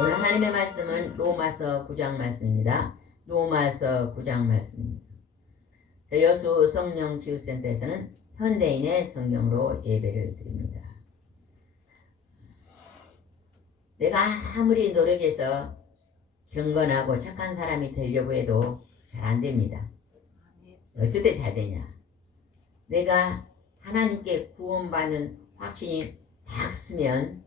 하나님의 말씀은 로마서 9장 말씀입니다. 로마서 9장 말씀입니다. 여수 성령치유센터에서는 현대인의 성경으로 예배를 드립니다. 내가 아무리 노력해서 경건하고 착한 사람이 되려고 해도 잘 안 됩니다. 어쩔 때 잘 되냐? 내가 하나님께 구원받는 확신이 딱 쓰면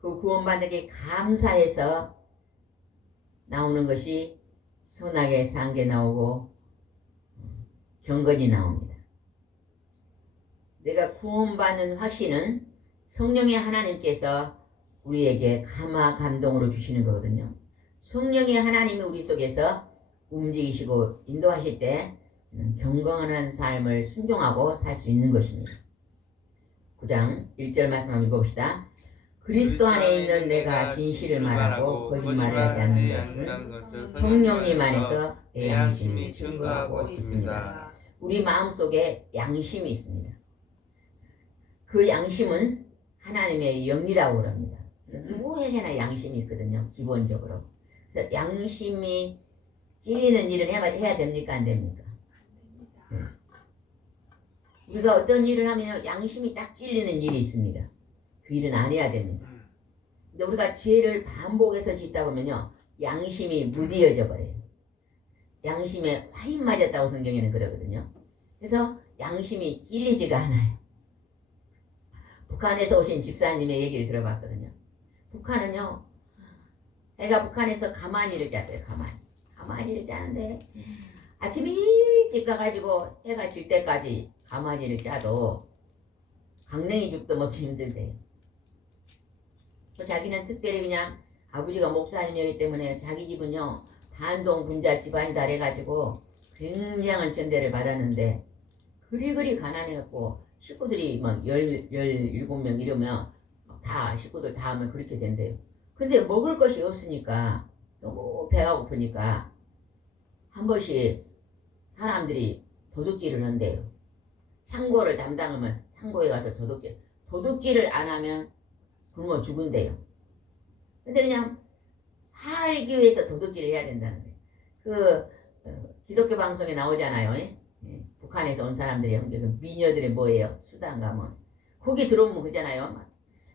그 구원받는 게 감사해서 나오는 것이 선하게 산 게 나오고 경건이 나옵니다. 내가 구원받는 확신은 성령의 하나님께서 우리에게 감화 감동으로 주시는 거거든요. 성령의 하나님이 우리 속에서 움직이시고 인도하실 때 경건한 삶을 순종하고 살 수 있는 것입니다. 9장 1절 말씀 한번 읽어봅시다. 그리스도 안에 있는 내가 진실을 말하고 거짓말을 하지 않는 것은 성령님 안에서 내 양심이 증거하고 있습니다. 우리 마음속에 양심이 있습니다. 그 양심은 하나님의 영이라고 합니다. 누구에게나 양심이 있거든요. 기본적으로. 그래서 양심이 찔리는 일은 해야 됩니까? 안 됩니까? 네. 우리가 어떤 일을 하면 양심이 딱 찔리는 일이 있습니다. 그 일은 안 해야 됩니다. 근데 우리가 죄를 반복해서 짓다 보면요, 양심이 무디어져 버려요. 양심에 화인 맞았다고 성경에는 그러거든요. 그래서 양심이 찔리지가 않아요. 북한에서 오신 집사님의 얘기를 들어봤거든요. 북한은요, 제가 북한에서 가만히를 짰어요. 가만히를 짜는데 아침 일찍 가가지고 해가 질 때까지 가만히를 짜도 강냉이 죽도 먹기 힘들대요. 자기는 특별히 그냥 아버지가 목사님이기 때문에 자기 집은요 단동 분자 집안이다 해가지고 굉장한 전대를 받았는데 그리 가난해갖고 식구들이 막 17명 이러면 다 식구들 다 하면 그렇게 된대요. 근데 먹을 것이 없으니까 너무 배가 고프니까 한 번씩 사람들이 도둑질을 한대요. 창고를 담당하면 창고에 가서 도둑질을 안 하면 굶어 죽은대요. 근데 그냥 살기 위해서 도둑질을 해야 된다는 거예요. 기독교 방송에 나오잖아요. 북한에서 온 사람들이 미녀들이 뭐예요? 수단 가면 거기 들어오면 그잖아요.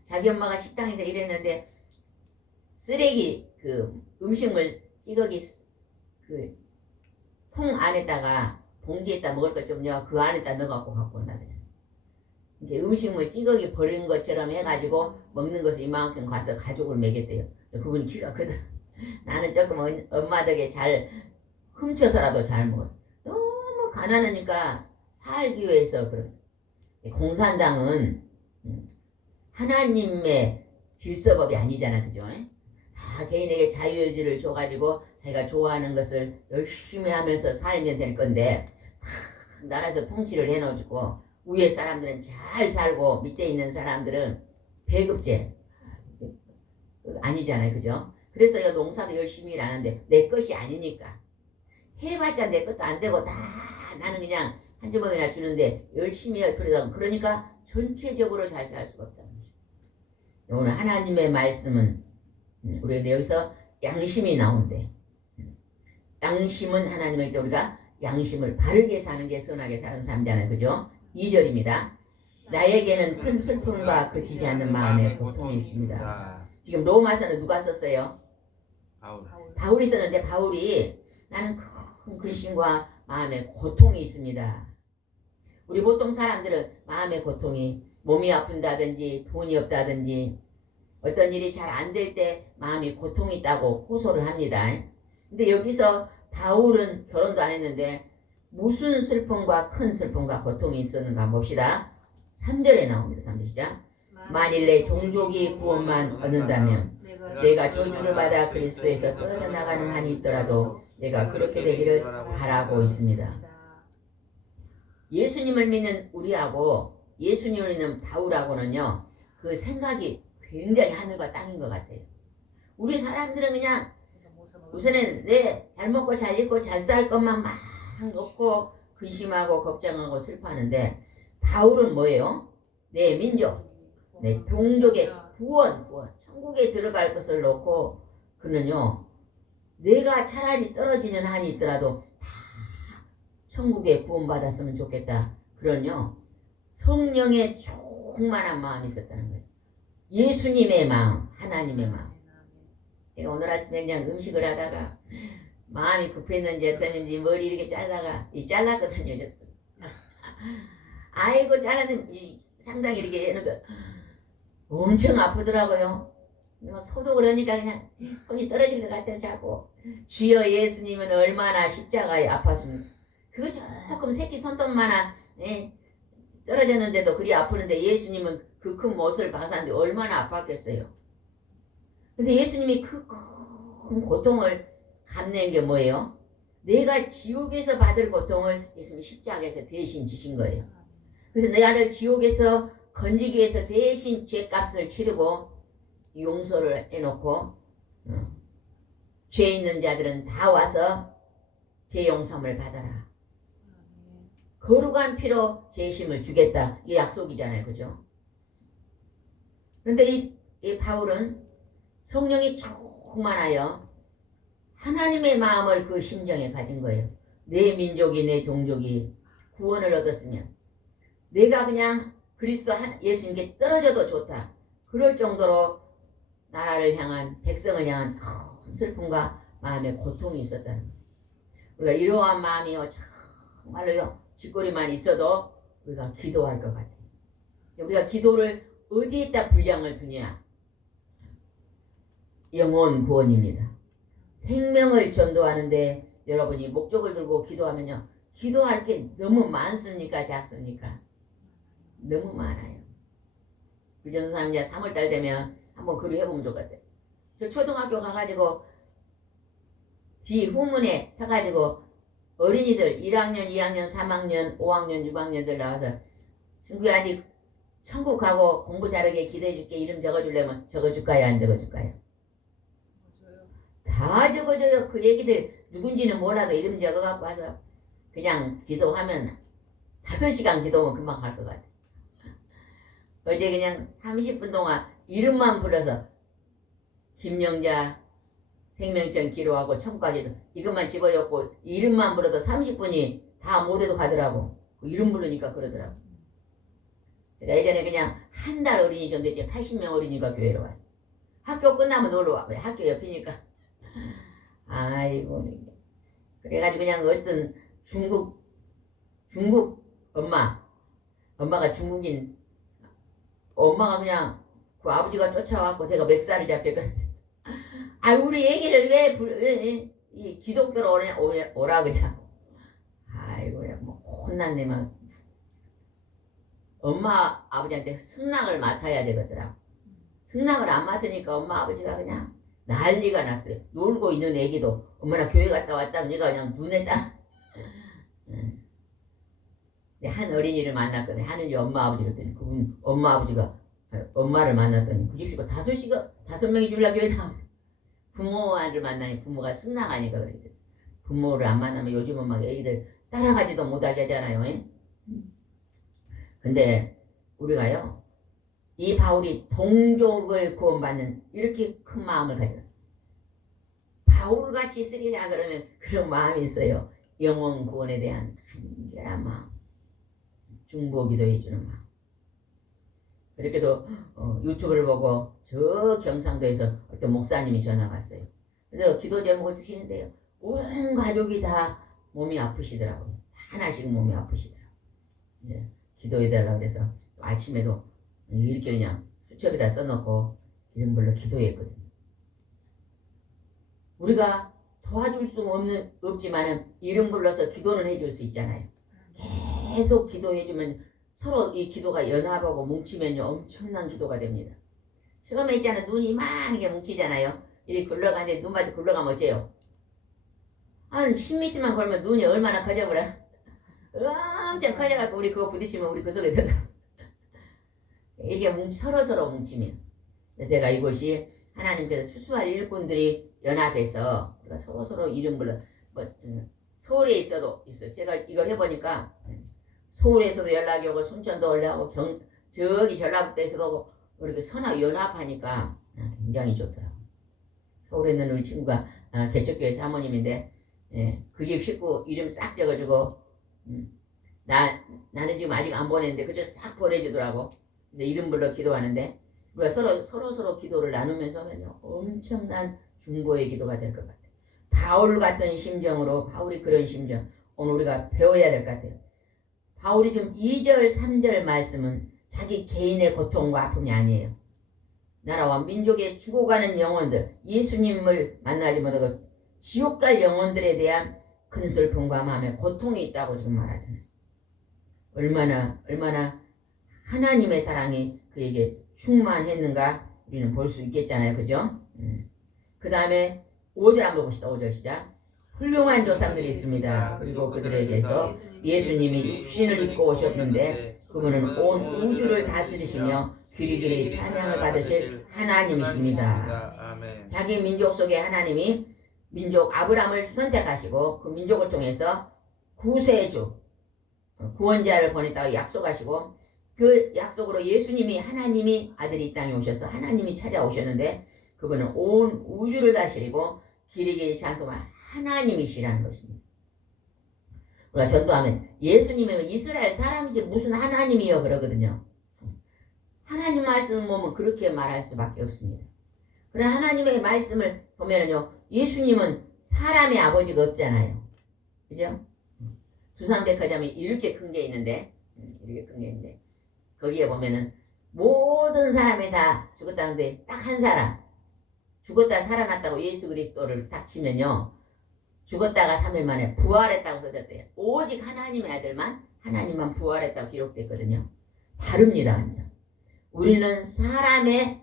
자기 엄마가 식당에서 일했는데 쓰레기 음식물 찌꺼기 통 안에다가 봉지에다 먹을 것 좀 넣어 그 안에다 넣어갖고 갖고 온다 그냥. 이렇게 음식물 찌꺼기 버린 것처럼 해가지고 먹는 것을 이만큼 가서 가족을 먹였대요. 그분이 키가 크더라. 나는 조금 엄마 덕에 잘 훔쳐서라도 잘 먹었어. 너무 가난하니까 살기 위해서 그런. 공산당은 하나님의 질서법이 아니잖아, 그죠? 다 개인에게 자유의지를 줘가지고 자기가 좋아하는 것을 열심히 하면서 살면 될 건데 나라에서 통치를 해놓고 위에 사람들은 잘 살고 밑에 있는 사람들은 배급제 아니잖아요, 그죠? 그래서 농사도 열심히 하는데 내 것이 아니니까 해봤자 내 것도 안 되고 다 나는 그냥 한 주먹이나 주는데 열심히 할 필요도 없고 그러니까 전체적으로 잘 살 수가 없다는 거죠. 오늘 하나님의 말씀은 우리가 여기서 양심이 나온대. 양심은 하나님에게 우리가 양심을 바르게 사는 게 선하게 사는 삶이잖아요, 그죠? 2절입니다. 나에게는 큰 슬픔과 그치지 않는 마음의 고통이 있습니다. 지금 로마서는 누가 썼어요? 바울이 썼는데 바울이 나는 큰 근심과 마음의 고통이 있습니다. 우리 보통 사람들은 마음의 고통이 몸이 아픈다든지 돈이 없다든지 어떤 일이 잘 안 될 때 마음이 고통이 있다고 호소를 합니다. 근데 여기서 바울은 결혼도 안 했는데 무슨 슬픔과 큰 슬픔과 고통이 있었는가 봅시다. 3절에 나옵니다. 3절 시작. 만일 내 종족이 구원만 얻는다면 내가 저주를 받아 그리스도에서 떨어져 나가는 한이 있더라도 내가 그렇게 되기를 바라고 있습니다. 예수님을 믿는 우리하고 예수님을 믿는 바울하고는요, 그 생각이 굉장히 하늘과 땅인 것 같아요. 우리 사람들은 그냥 우선은 잘 먹고 잘 입고 잘 살 것만 막 놓고 근심하고 걱정하고 슬퍼하는데, 바울은 뭐예요? 내 민족, 내 동족의 구원, 천국에 들어갈 것을 놓고 그는요, 내가 차라리 떨어지는 한이 있더라도 다 천국에 구원받았으면 좋겠다. 그런요, 성령의 충만한 마음이 있었다는 거예요. 예수님의 마음, 하나님의 마음. 제가 오늘 아침에 그냥 음식을 하다가 마음이 급했는지 어땠는지 머리 이렇게 잘랐거든요. 아이고 잘랐는데 상당히 이렇게 해놓고 엄청 아프더라고요. 소독을 하니까 그냥 손이 떨어질 것 같아 자꾸. 주여 예수님은 얼마나 십자가에 아팠습니까? 그거 조금 새끼 손톱만한 떨어졌는데도 그리 아프는데 예수님은 그 큰 못을 박았는데 얼마나 아팠겠어요. 근데 예수님이 그 큰 고통을 감낸 게 뭐예요? 내가 지옥에서 받을 고통을 예수님이 십자가에서 대신 지신 거예요. 그래서 나를 지옥에서 건지기 위해서 대신 죄값을 치르고 용서를 해놓고 죄 있는 자들은 다 와서 죄 용서를 받아라. 거룩한 피로 죄심을 주겠다. 이 약속이잖아요. 그죠? 그런데 이 바울은 성령이 충만하여 하나님의 마음을 그 심정에 가진 거예요. 내 민족이 내 종족이 구원을 얻었으면 내가 그냥 그리스도 예수님께 떨어져도 좋다. 그럴 정도로 나라를 향한 백성을 향한 큰 슬픔과 마음의 고통이 있었다는 거예요. 우리가 이러한 마음이요 정말로요 짓거리만 있어도 우리가 기도할 것 같아요. 우리가 기도를 어디에다 분량을 두냐? 영혼 구원입니다. 생명을 전도하는데 여러분이 목적을 들고 기도하면요, 기도할 게 너무 많습니까? 작습니까? 너무 많아요. 불전도사님 이제 3월달 되면 한번 글을 해보면 좋을 것 같아요. 저 초등학교 가가지고 뒤 후문에 서가지고 어린이들 1학년, 2학년, 3학년, 5학년, 6학년들 나와서 친구야 니 천국 가고 공부 잘하게 기도해줄게 이름 적어주려면 적어줄까요? 안 적어줄까요? 다 적어줘요. 그 얘기들 누군지는 몰라도 이름 적어갖고 와서 그냥 기도하면 5시간 기도하면 금방 갈 것 같아. 어제 그냥 30분 동안 이름만 불러서 김영자 생명청 기도하고 천국까지도 이것만 집어였고 이름만 불러도 30분이 다 못해도 가더라고. 그 이름 부르니까 그러더라고. 그러니까 예전에 그냥 한 달 어린이 정도 이제 80명 어린이가 교회로 와요. 학교 끝나면 놀러 와. 왜? 학교 옆이니까. 아이고. 그래가지고 그냥 어떤 중국 엄마가 중국인 엄마가 그냥 그 아버지가 쫓아왔고 제가 멱살을 잡혔거든요. 아 우리 애기를 왜 이 기독교로 오라 그러냐고. 아이고 뭐 혼났네 막. 엄마 아버지한테 승낙을 맡아야 되거더라고. 승낙을 안 맡으니까 엄마 아버지가 그냥 난리가 났어요. 놀고 있는 애기도 엄마나 교회 갔다 왔다면 얘가 그냥 눈에 딱. 한 어린이를 만났거든. 하늘이 엄마 아버지를 했더니 그분 엄마 아버지가 엄마를 만났더니 그 집시가 5명이 줄라 교회 나오고 부모를 만나니 부모가 승낙하니까 그래. 부모를 안 만나면 요즘은 막 애기들 따라가지도 못하게 하잖아요. 근데 우리가요 이 바울이 동족을 구원받는 이렇게 큰 마음을 가져. 바울같이 쓰리냐 그러면 그런 마음이 있어요. 영혼 구원에 대한 간절한 마음, 중보기도 해주는 마음. 그렇게도 유튜브를 보고 저 경상도에서 어떤 목사님이 전화가 왔어요. 그래서 기도 제목을 주시는데요. 온 가족이 다 몸이 아프시더라고요. 하나씩 몸이 아프시더라고요. 네, 기도해달라고 해서 아침에도 이렇게 그냥 수첩에다 써놓고 이름 불러 기도했거든요. 우리가 도와줄 수 없지만은 이름 불러서 기도는 해줄 수 있잖아요. 계속 기도해주면 서로 이 기도가 연합하고 뭉치면요 엄청난 기도가 됩니다. 처음에 있잖아요. 눈이 이만하게 뭉치잖아요. 이렇게 굴러가는데 눈마저 굴러가면 어째요? 한 10m만 걸면 눈이 얼마나 커져버려. 엄청 커져갖고 우리 그거 부딪히면 우리 그 속에 들어가. 이게 서로 뭉치면. 제가 이곳이 하나님께서 추수할 일꾼들이 연합해서 우리가 서로 이름 불러 서울에 있어도 있어요. 제가 이걸 해보니까 서울에서도 연락이 오고 순천도 올라오고 저기 전라북도에서도 오고 이렇게 선화 연합하니까 굉장히 좋더라고요. 서울에 있는 우리 친구가 개척교회 사모님인데 그 집 식구 이름 싹 적어주고 나는 지금 아직 안 보냈는데 그저 싹 보내주더라고. 이제 이름 불러 기도하는데 우리가 서로 기도를 나누면서 하면요 엄청난 중보의 기도가 될 것 같아요. 바울 같은 심정으로 바울이 그런 심정 오늘 우리가 배워야 될 것 같아요. 바울이 지금 2절 3절 말씀은 자기 개인의 고통과 아픔이 아니에요. 나라와 민족의 죽어가는 영혼들 예수님을 만나지 못하고 지옥 갈 영혼들에 대한 큰 슬픔과 마음에 고통이 있다고 지금 말하잖아요. 얼마나 하나님의 사랑이 그에게 충만했는가 우리는 볼 수 있겠잖아요. 그죠? 그 다음에 5절 한번 봅시다. 5절 시작. 훌륭한 조상들이 있습니다. 그리고 그들에게서 예수님이 육신을 입고 오셨는데 그분은 온 우주를 다스리시며 길이길이 찬양을 받으실 하나님이십니다. 자기 민족 속에 하나님이 민족 아브라함을 선택하시고 그 민족을 통해서 구세주 구원자를 보냈다고 약속하시고 그 약속으로 예수님이 하나님이 아들이 이 땅에 오셔서 하나님이 찾아오셨는데 그분은 온 우주를 다스리고 길이길이 찬송할 하나님이시라는 것입니다. 우리가 전도하면 예수님은 이스라엘 사람이지 무슨 하나님이요 그러거든요. 하나님 말씀을 보면 그렇게 말할 수밖에 없습니다. 그러나 하나님의 말씀을 보면은요 예수님은 사람의 아버지가 없잖아요. 그죠? 두산백화점이 이렇게 큰 게 있는데 거기에 보면은 모든 사람이 다 죽었다는데 딱 한 사람 죽었다 살아났다고 예수 그리스도를 딱 치면요 죽었다가 3일 만에 부활했다고 써졌대요. 오직 하나님의 아들만 하나님만 부활했다고 기록됐거든요. 다릅니다. 완전. 우리는 사람의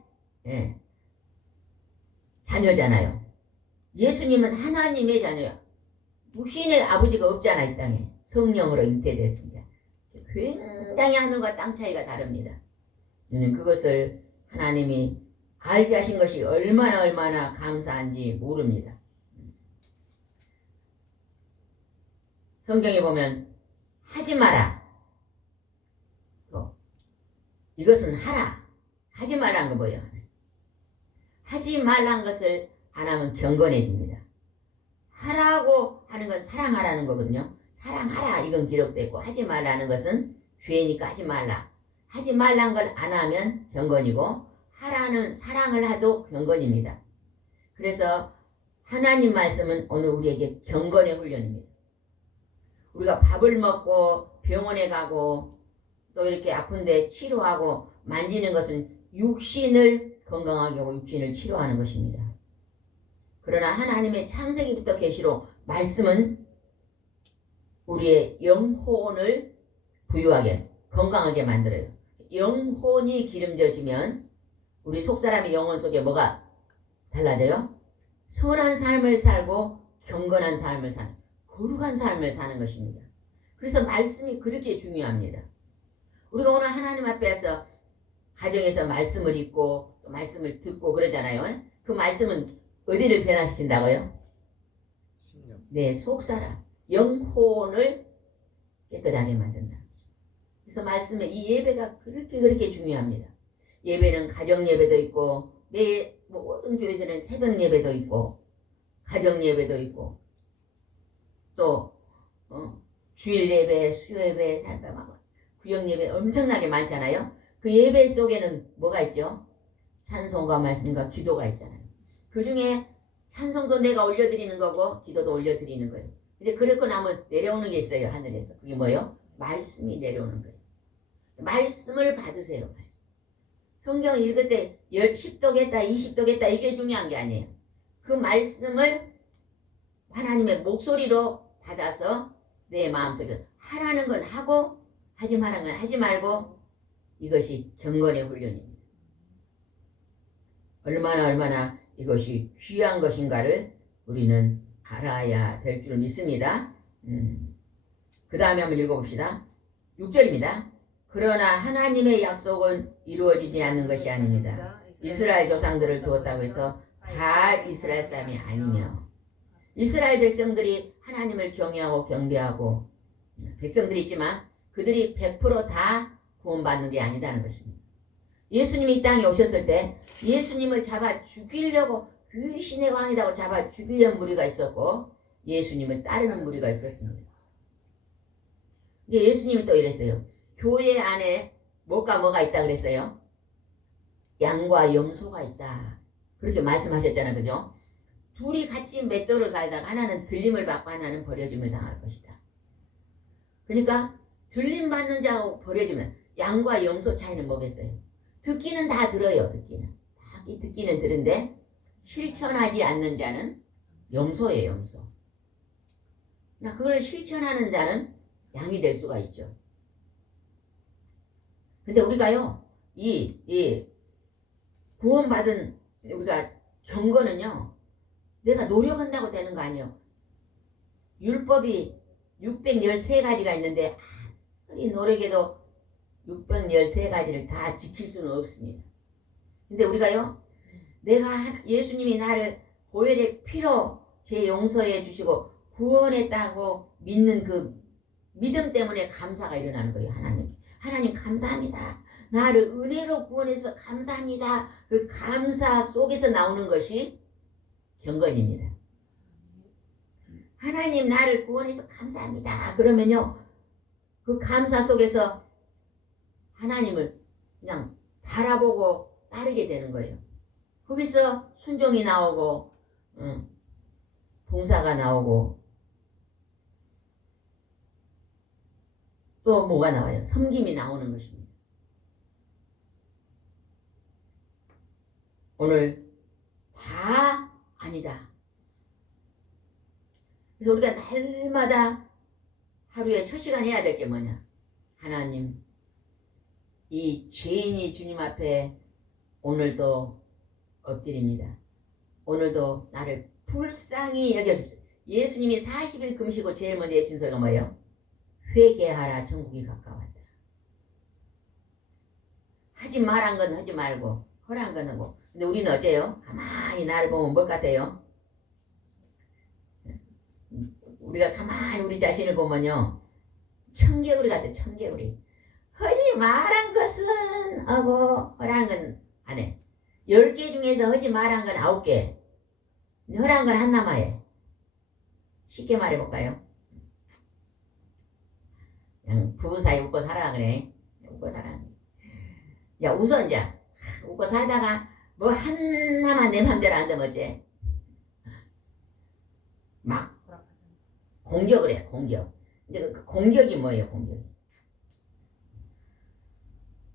자녀잖아요. 예수님은 하나님의 자녀야. 육신의 아버지가 없잖아. 이 땅에 성령으로 잉태됐습니다. 굉장히 하늘과 땅 차이가 다릅니다. 그것을 하나님이 알게 하신 것이 얼마나 감사한지 모릅니다. 성경에 보면 하지 마라. 또 이것은 하라. 하지 말라는 거 뭐예요? 하지 말라는 것을 안 하면 경건해집니다. 하라고 하는 건 사랑하라는 거거든요. 사랑하라 이건 기록됐고 하지 말라는 것은 죄니까 하지 말라. 하지 말라는 걸 안 하면 경건이고 하라는 사랑을 하도 경건입니다. 그래서 하나님 말씀은 오늘 우리에게 경건의 훈련입니다. 우리가 밥을 먹고 병원에 가고 또 이렇게 아픈데 치료하고 만지는 것은 육신을 건강하게 하고 육신을 치료하는 것입니다. 그러나 하나님의 창세기부터 계시록 말씀은 우리의 영혼을 부유하게 건강하게 만들어요. 영혼이 기름져지면 우리 속사람의 영혼 속에 뭐가 달라져요? 선한 삶을 살고 경건한 삶을 사는 거룩한 삶을 사는 것입니다. 그래서 말씀이 그렇게 중요합니다. 우리가 오늘 하나님 앞에서 가정에서 말씀을 읽고 또 말씀을 듣고 그러잖아요. 그 말씀은 어디를 변화시킨다고요? 네, 속사람 영혼을 깨끗하게 만든다. 그래서 말씀에 이 예배가 그렇게 중요합니다. 예배는 가정 예배도 있고 모든 교회에서는 새벽 예배도 있고 가정 예배도 있고 또 주일 예배, 수요 예배, 살밤하고 구역 예배 엄청나게 많잖아요. 그 예배 속에는 뭐가 있죠? 찬송과 말씀과 기도가 있잖아요. 그 중에 찬송도 내가 올려드리는 거고 기도도 올려드리는 거예요. 근데 그렇고 나면 내려오는 게 있어요. 하늘에서. 그게 뭐예요? 말씀이 내려오는 거예요. 말씀을 받으세요. 말씀. 성경 읽을 때 10도겠다 20도겠다 이게 중요한 게 아니에요. 그 말씀을 하나님의 목소리로 받아서 내 마음속에 하라는 건 하고 하지 말라는 건 하지 말고 이것이 경건의 훈련입니다. 얼마나 이것이 귀한 것인가를 우리는 알아야 될 줄 믿습니다. 그 다음에 한번 읽어봅시다. 6절입니다. 그러나 하나님의 약속은 이루어지지 않는 것이 아닙니다. 이스라엘 조상들을 두었다고 해서 다 이스라엘 사람이 아니며 이스라엘 백성들이 하나님을 경외하고 경배하고 백성들이 있지만 그들이 100%다 구원받는 게 아니다는 것입니다. 예수님이 이 땅에 오셨을 때 예수님을 잡아 죽이려고 귀신의 왕이라고 잡아 죽이려는 무리가 있었고 예수님을 따르는 무리가 있었습니다. 근데 예수님이 또 이랬어요. 교회 안에 뭐가 있다 그랬어요? 양과 염소가 있다. 그렇게 말씀하셨잖아요. 그죠? 둘이 같이 맷돌을 갈다가 하나는 들림을 받고 하나는 버려짐을 당할 것이다. 그러니까 들림 받는 자하고 버려지면 양과 염소 차이는 뭐겠어요? 듣기는 다 들어요. 듣기는 들은데 실천하지 않는 자는 염소예요. 염소. 그걸 실천하는 자는 양이 될 수가 있죠. 근데 우리가요, 이 구원받은 우리가 경건은요, 내가 노력한다고 되는 거 아니에요. 율법이 613가지가 있는데 아무리 노력해도 613가지를 다 지킬 수는 없습니다. 근데 우리가요, 예수님이 나를 보혈의 피로 제 용서해 주시고 구원했다고 믿는 그 믿음 때문에 감사가 일어나는 거예요. 하나님 감사합니다. 나를 은혜로 구원해서 감사합니다. 그 감사 속에서 나오는 것이 경건입니다. 하나님 나를 구원해서 감사합니다. 그러면요, 그 감사 속에서 하나님을 그냥 바라보고 따르게 되는 거예요. 거기서 순종이 나오고 봉사가 나오고 또 뭐가 나와요? 섬김이 나오는 것입니다. 오늘 다 아니다. 그래서 우리가 날마다 하루에 첫 시간 해야 될 게 뭐냐? 하나님, 이 죄인이 주님 앞에 오늘도 엎드립니다. 오늘도 나를 불쌍히 여겨주세요. 예수님이 40일 금시고 제일 먼저 외친 소리가 뭐예요? 회개하라, 천국이 가까웠다. 하지 말한 건 하지 말고 허란 건 하고. 근데 우리는 어째요? 가만히 나를 보면 뭐 같아요? 우리가 가만히 우리 자신을 보면요, 청개구리 같아요. 청개구리. 하지 말한 것은 하고 허란 건 안 해. 10개 중에서 하지 말한 건 9개. 허란 건 하나만 해. 쉽게 말해볼까요? 그냥 부부 사이 웃고 살아 그래. 웃고 살아. 야, 웃어 이제. 웃고 살다가 뭐 하나만 내 맘대로 안 되면 어째? 막 공격을 해. 공격. 이제 그 공격이 뭐예요? 공격.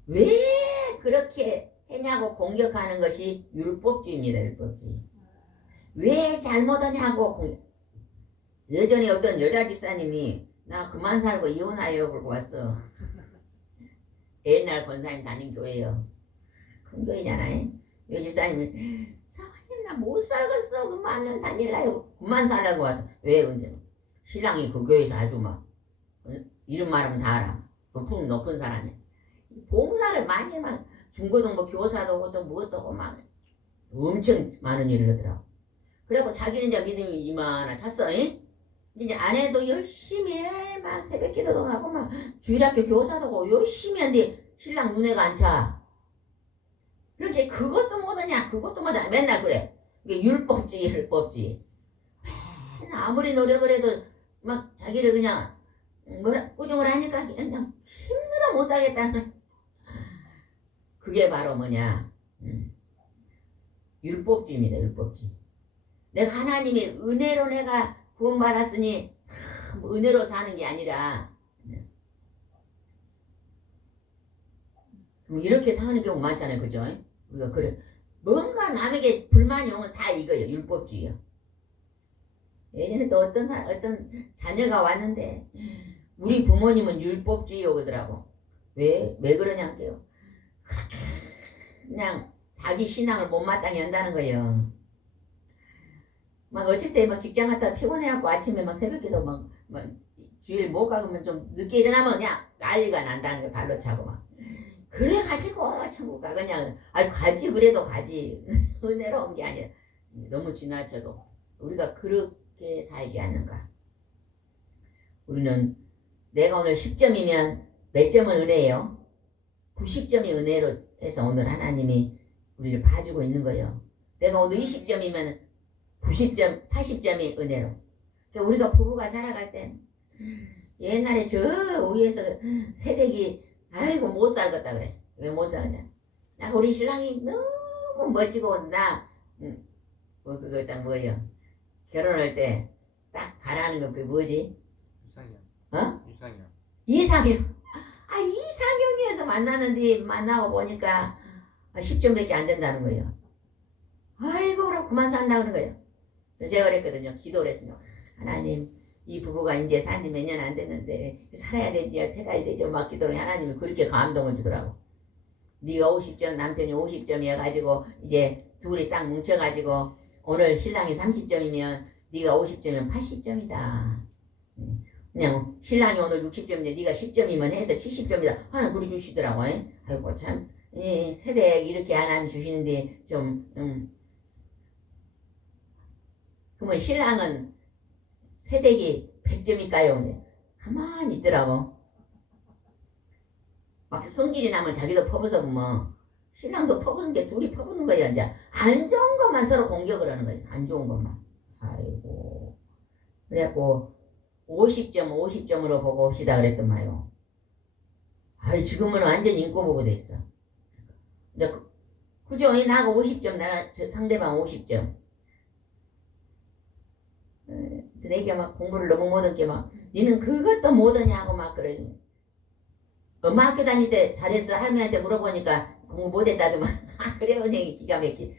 왜 그렇게 했냐고 공격하는 것이 율법주의입니다. 율법주의. 왜 잘못하냐고 공격. 예전에 어떤 여자 집사님이 나 그만 살고 이혼하여 그러고 왔어. 옛날 권사님 다닌 교회요. 큰 교회잖아요. 여 집사님이 사모님 나 못 살겠어. 그만을 다닐라요. 그만 살라고 왔어. 왜 근데 신랑이 그 교회에서 아주 막 이름 말하면 다 알아. 높은 사람이. 봉사를 많이 막 중고등부 교사도 하고 또 무엇도 하고 막 엄청 많은 일을 하더라고. 그래갖고 자기는 이제 믿음이 이만한 찼어. 이제 아내도 열심히 해. 막 새벽 기도도 하고 막 주일학교 교사도 하고 열심히 하는데 신랑 눈에가 안 차. 그렇게 그것도 못하냐 그것도 못하냐 맨날 그래. 이게 율법주의. 아무리 노력을 해도 막 자기를 그냥 꾸중을 하니까 그냥 힘들어 못 살겠다는. 그게 바로 뭐냐? 율법주의입니다. 율법주의. 내가 하나님의 은혜로 내가 구원받았으니 은혜로 사는 게 아니라 이렇게 사는 경우 많잖아요. 그죠? 우리가 그래. 뭔가 남에게 불만이 오면 다 이거예요. 율법주의요. 예전에 또 어떤 자녀가 왔는데 우리 부모님은 율법주의 오더라고. 왜 그러냐고요. 그냥 자기 신앙을 못마땅히 한다는 거예요. 막 어쩔 때 막 직장 갔다 피곤해갖고 아침에 막 새벽에도 막 주일 못 가면 좀 늦게 일어나면 그냥 난리가 난다는 거 발로 차고 막. 그래가지고 천국 가 그냥 아니 가지 그래도 가지 은혜로운 게 아니라 너무 지나쳐도 우리가 그렇게 살지 않는가. 우리는 내가 오늘 10점이면 몇 점은 은혜예요? 90점이 은혜로 해서 오늘 하나님이 우리를 봐주고 있는 거예요. 내가 오늘 20점이면 90점, 80점이 은혜로. 그러니까 우리가 부부가 살아갈 땐 옛날에 저 위에서 새댁이 아이고 못 살겠다 그래. 왜 못 살냐? 나 우리 신랑이 너무 멋지고 나 뭐 그거 딱 뭐예요? 결혼할 때 딱 바라는 거 그게 뭐지? 이상형. 어? 이상형. 이상형. 아 이상형이어서 만나는데 만나고 보니까 10점밖에 안 된다는 거예요. 아이고 그럼 그만 산다 그런 거예요. 그래서 제가 그랬거든요. 기도를 했습니다. 하나님 이 부부가 이제 산지 몇 년 안 됐는데 살아야 되지요 살아야 되죠 막 기도를 하나님이 그렇게 감동을 주더라고. 네가 50점 남편이 50점이어 가지고 이제 둘이 딱 뭉쳐가지고 오늘 신랑이 30점이면 네가 50점이면 80점이다. 그냥 신랑이 오늘 60점인데 네가 10점이면 해서 70점이다. 하나 그리 주시더라고. 아이고 참 세대 이렇게 하나님 주시는데 좀 그러면 신랑은 세대기 100점일까요? 가만히 있더라고. 막 성질이 나면 자기도 퍼부서 보면 신랑도 퍼부는 게 둘이 퍼부는 거야. 이제 안 좋은 것만 서로 공격을 하는 거야. 안 좋은 것만. 아이고. 그래갖고 50점으로 보고 옵시다 그랬던 말이요. 아이 지금은 완전 인꼬보고 됐어. 이제 그죠? 나하고 50점 나 상대방 50점. 내가 막 공부를 너무 못한 게 막 니는 그것도 못하냐고 막 그러니 엄마 학교 다닐 때 잘했어 할머니한테 물어보니까 공부 못했다더만 그래 은행이 기가 막히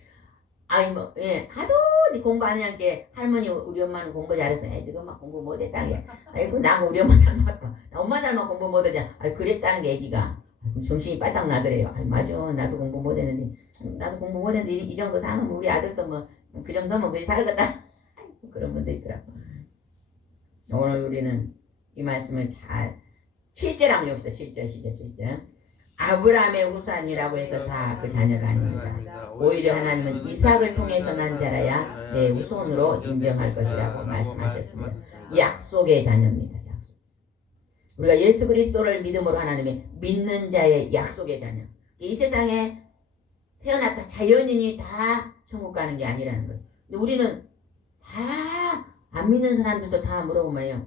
아이 뭐 하도 니 공부 안 하냐는 게 할머니 우리 엄마는 공부 잘했어 애들 엄마 공부 못했다는 게 아이고 나하고 우리 엄마 닮았다 엄마 닮아 공부 못하냐 아이 그랬다는 게 애기가 정신이 빠딱 나더래요. 아이 맞아 나도 공부 못했는데 나도 공부 못했는데 이 정도 사면 우리 아들도 뭐 그 정도면 그게 살겠다 그런 분도 있더라고. 오늘 우리는 이 말씀을 잘 7절 한번 봅시다. 7절 시작 7절. 아브라함의 후손이라고 해서 다 그 자녀가 아닙니다. 오히려 하나님은 이삭을 통해서 난 자라야 내 후손으로 인정할 것이라고 말씀하셨습니다. 약속의 자녀입니다. 약속. 우리가 예수 그리스도를 믿음으로 하나님의 믿는 자의 약속의 자녀. 이 세상에 태어났다 자연인이 다 천국 가는 게 아니라는 거예요. 근데 우리는 다 안 믿는 사람들도 다 물어보면요.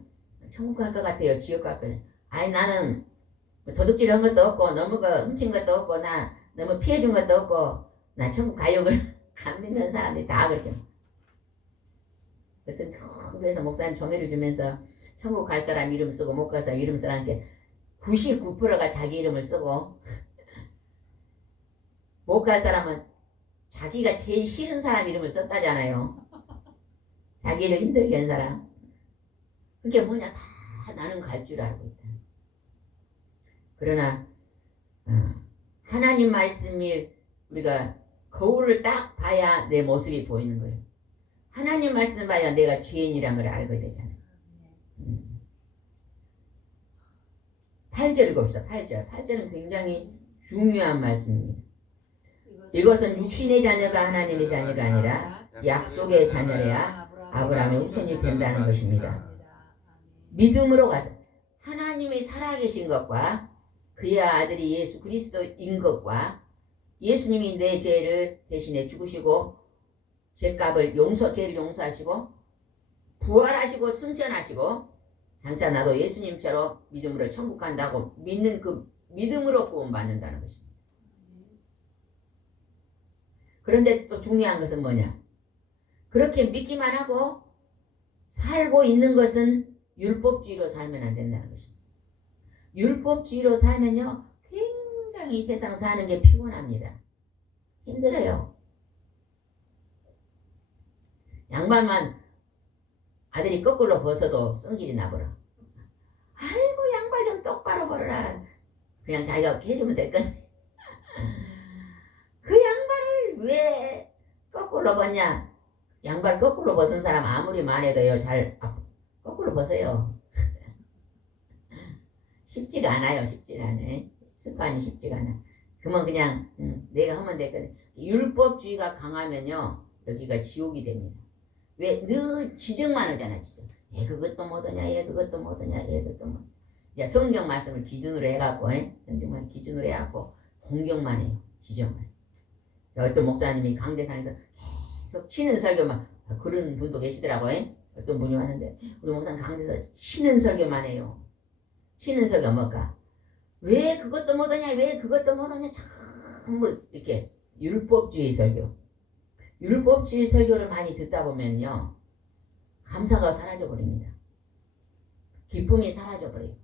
천국 갈 것 같아요. 지옥 갈 거예요. 아니 나는 도둑질한 것도 없고 너무 훔친 것도 없고 나 너무 피해준 것도 없고 나 천국 가요. 안 믿는 사람들이 다 그렇게. 어떤 교회에서 목사님 종이를 주면서 천국 갈 사람 이름 쓰고 못 갈 사람 이름 쓰라니까 99%가 자기 이름을 쓰고 못 갈 사람은 자기가 제일 싫은 사람 이름을 썼다잖아요. 자기를 힘들게 한 사람. 그게 뭐냐 다 나는 갈 줄 알고 있다. 그러나 하나님 말씀이 우리가 거울을 딱 봐야 내 모습이 보이는 거예요. 하나님 말씀 봐야 내가 죄인이란 걸 알게 되잖아요. 8절 읽읍시다. 8절. 8절은 굉장히 중요한 말씀입니다. 이것은 육신의 자녀가 하나님의 자녀가 아니라 약속의 자녀래야 아브라함의 후손이 된다는 것입니다. 믿음으로 가자. 하나님이 살아계신 것과 그의 아들이 예수 그리스도인 것과 예수님이 내 죄를 대신해 죽으시고 죄값을 죄를 용서하시고 부활하시고 승천하시고 장차 나도 예수님처럼 믿음으로 천국 간다고 믿는 그 믿음으로 구원받는다는 것입니다. 그런데 또 중요한 것은 뭐냐? 그렇게 믿기만 하고 살고 있는 것은 율법주의로 살면 안 된다는 것입니다. 율법주의로 살면요 굉장히 이 세상 사는 게 피곤합니다. 힘들어요. 양말만 아들이 거꾸로 벗어도 성질이 나버려. 아이고 양말 좀 똑바로 벗어라. 그냥 자기가 해주면 될 건데 그 양말을 왜 거꾸로 벗냐. 양발 거꾸로 벗은 사람 아무리 말해도요 잘 거꾸로 벗어요. 쉽지가 않아요. 쉽지가 않아요. 습관이 쉽지가 않아. 그러면 그냥 내가 하면 되거든. 율법주의가 강하면요 여기가 지옥이 됩니다. 왜? 늘 지적만 하잖아. 지적. 얘 그것도 못하냐, 얘 그것도 못하냐, 얘 그것도 못. 이제 성경 말씀을 기준으로 해갖고, 성경만 기준으로 해갖고 공격만 해요. 지적만. 어떤 목사님이 강대상에서 계속 치는 설교만 그런 분도 계시더라고요. 어떤 분이 왔는데 우리 목사님 강대에서 치는 설교만 해요. 치는 설교 뭘까? 왜 그것도 못하냐, 왜 그것도 못하냐, 전부 이렇게 율법주의 설교. 율법주의 설교를 많이 듣다 보면요 감사가 사라져버립니다. 기쁨이 사라져버려요.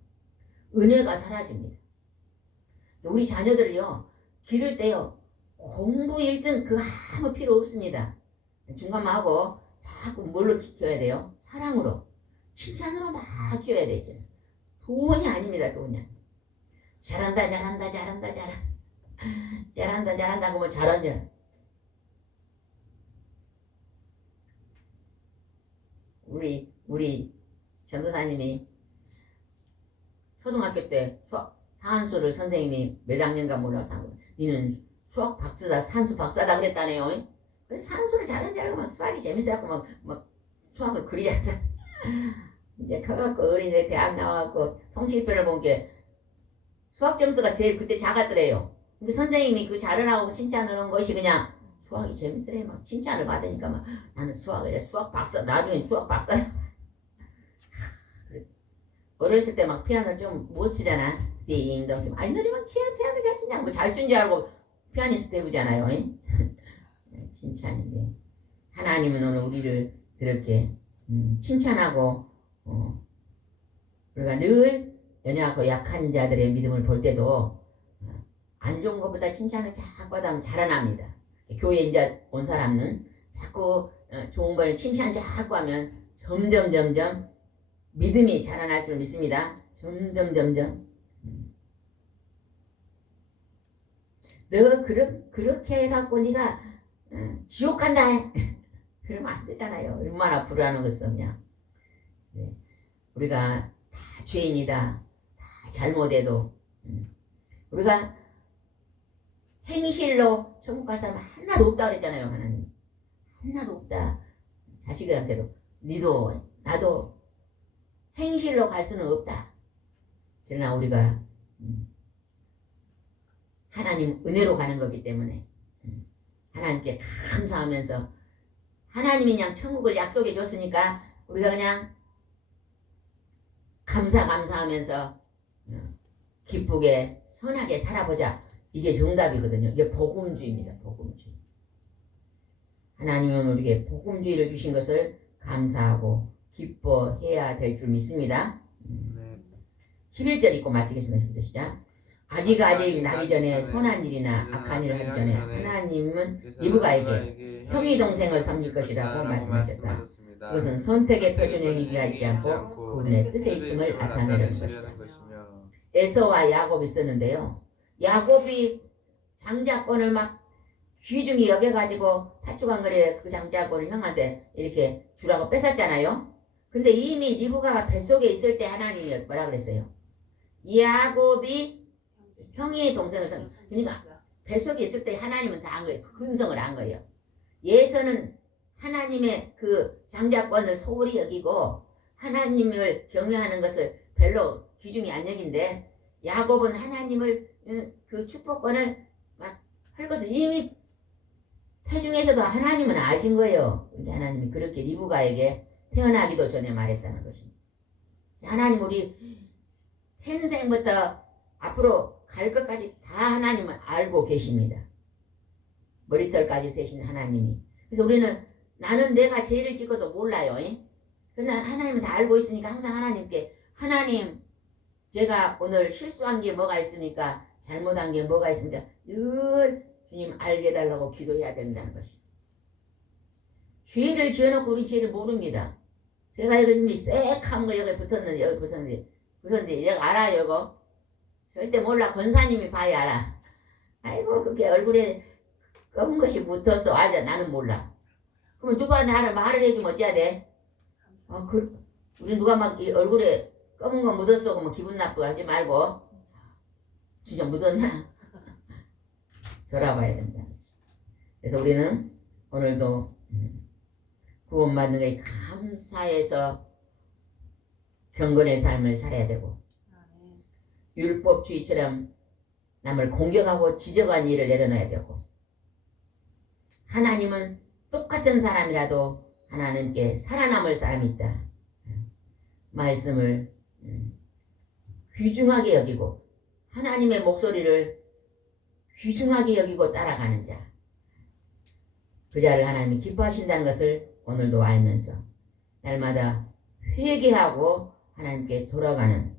은혜가 사라집니다. 우리 자녀들을요 기를 때요 공부 1등 그거 아무 필요 없습니다. 중간만 하고 자꾸 뭘로 키워야 돼요? 사랑으로 칭찬으로 막 키워야 되죠. 돈이 아닙니다. 돈이 아닙니다. 잘한다 잘한다 잘한다 잘한다 잘한다 잘한다 그러면 잘하죠. 우리 전도사님이 초등학교 때 수학 산수를 선생님이 몇 학년가 몰라서 한 거예요. 니는 수학 박사다 산수 박사다 그랬다네요. 그래서 산수를 잘하는지 알고 막 수학이 재밌어갖고 막 수학을 그리자. 이제 커갖고 어린애 대학 나와갖고 성취표를 본 게 수학 점수가 제일 그때 작았더래요. 근데 선생님이 그 잘하라고 칭찬을 한 것이 그냥 수학이 재밌더래. 막 칭찬을 받으니까 막 나는 수학 박사 나중에 수학 박사. 어렸을 때 막 피아노 좀 못 치잖아. 띵동 좀 아이 너리 막 피아노 잘 치냐 뭐 잘 춘 줄 알고 피아니스트 되고잖아요. 칭찬인데 하나님은 오늘 우리를 그렇게 칭찬하고 우리가 늘 연약하고 약한 자들의 믿음을 볼 때도 안 좋은 것보다 칭찬을 자꾸 하면 자라납니다. 교회 이제 온 사람은 자꾸 좋은 걸 칭찬 자꾸 하면 점점 믿음이 자라날 줄 믿습니다. 점점 너 그렇게 해갖고 네가 지옥 간다 그러면 안 되잖아요. 얼마나 불안한 것을 그냥. 네. 우리가 다 죄인이다. 다 잘못해도 우리가 행실로 천국 갈 사람 하나도 없다 그랬잖아요. 하나님 하나도 없다. 자식들한테도 니도 나도 행실로 갈 수는 없다. 그러나 우리가 하나님 은혜로 가는 거기 때문에 하나님께 감사하면서 하나님이 그냥 천국을 약속해 줬으니까 우리가 그냥 감사하면서 기쁘게 선하게 살아보자. 이게 정답이거든요. 이게 복음주의입니다. 복음주의. 하나님은 우리에게 복음주의를 주신 것을 감사하고 기뻐해야 될 줄 믿습니다. 11절 읽고 마치겠습니다. 시작. 아기가 아직 나기 전에 선한 일이나 악한 일을 하기 전에 하나님은 리브가에게 형이 동생을 섬길 것이라고 말씀하셨다. 그것은 선택의 표준에 위기가 있지 않고 그분의 뜻에 있음을 나타내는 것이다. 에서와 야곱이 있었는데요. 야곱이 장자권을 막 귀중히 여겨가지고 파추간거리에 그 장자권을 형한테 이렇게 주라고 뺏었잖아요. 근데 이미 리브가가 뱃속에 있을 때 하나님이 뭐라 그랬어요? 야곱이 형이 동생을 섬 그러니까 뱃속에 있을 때 하나님은 다 한 거예요. 근성을 한 거예요. 예서는 하나님의 그 장자권을 소홀히 여기고 하나님을 경외하는 것을 별로 귀중히 안 여긴데 야곱은 하나님을 그 축복권을 막 헐것을 이미 태중에서도 하나님은 아신 거예요. 근데 하나님이 그렇게 리브가에게 태어나기도 전에 말했다는 것입니다. 하나님 우리 태생부터 앞으로 갈 것까지 다 하나님은 알고 계십니다. 머리털까지 세신 하나님이. 그래서 우리는 나는 내가 죄를 짓고도 몰라요. 그러나 하나님은 다 알고 있으니까 항상 하나님께 하나님 제가 오늘 실수한 게 뭐가 있습니까? 잘못한 게 뭐가 있습니까? 늘 주님 알게 해달라고 기도해야 된다는 것입니다. 죄를 지어놓고 우리 죄를 모릅니다. 제가 여기 쎄한 거 여기 붙었는데 내가 알아요 이거. 절대 몰라. 권사님이 봐야 알아. 아이고 그게 얼굴에 검은 것이 붙었어. 알자. 나는 몰라. 그러면 누가 나를 말을 해주면 어찌해야 돼? 우리 누가 막 이 얼굴에 검은 거 묻었어 뭐 기분 나쁘게 하지 말고 진짜 묻었나? 돌아봐야 된다. 그래서 우리는 오늘도 구원받는 것에 감사해서 경건의 삶을 살아야 되고 율법주의처럼 남을 공격하고 지적한 일을 내려놔야 되고 하나님은 똑같은 사람이라도 하나님께 살아남을 사람이 있다. 말씀을 귀중하게 여기고 하나님의 목소리를 귀중하게 여기고 따라가는 자. 그 자를 하나님이 기뻐하신다는 것을 오늘도 알면서 날마다 회개하고 하나님께 돌아가는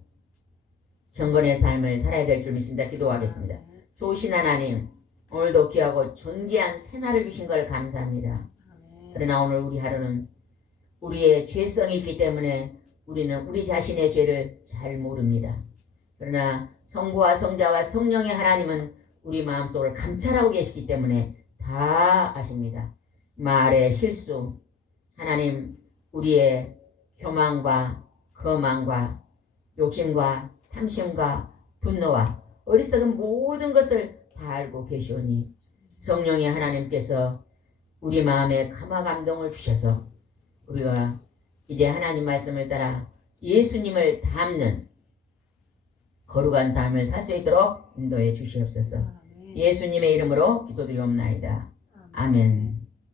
경건의 삶을 살아야 될 줄 믿습니다. 기도하겠습니다. 좋으신 하나님, 오늘도 귀하고 존귀한 새날을 주신 걸 감사합니다. 그러나 오늘 우리 하루는 우리의 죄성이 있기 때문에 우리는 우리 자신의 죄를 잘 모릅니다. 그러나 성부와 성자와 성령의 하나님은 우리 마음속을 감찰하고 계시기 때문에 다 아십니다. 말의 실수, 하나님 우리의 교만과 거만과 욕심과 탐심과 분노와 어리석은 모든 것을 다 알고 계시오니 성령의 하나님께서 우리 마음에 감화 감동을 주셔서 우리가 이제 하나님 말씀을 따라 예수님을 닮는 거룩한 삶을 살 수 있도록 인도해 주시옵소서. 예수님의 이름으로 기도드리옵나이다. 아멘.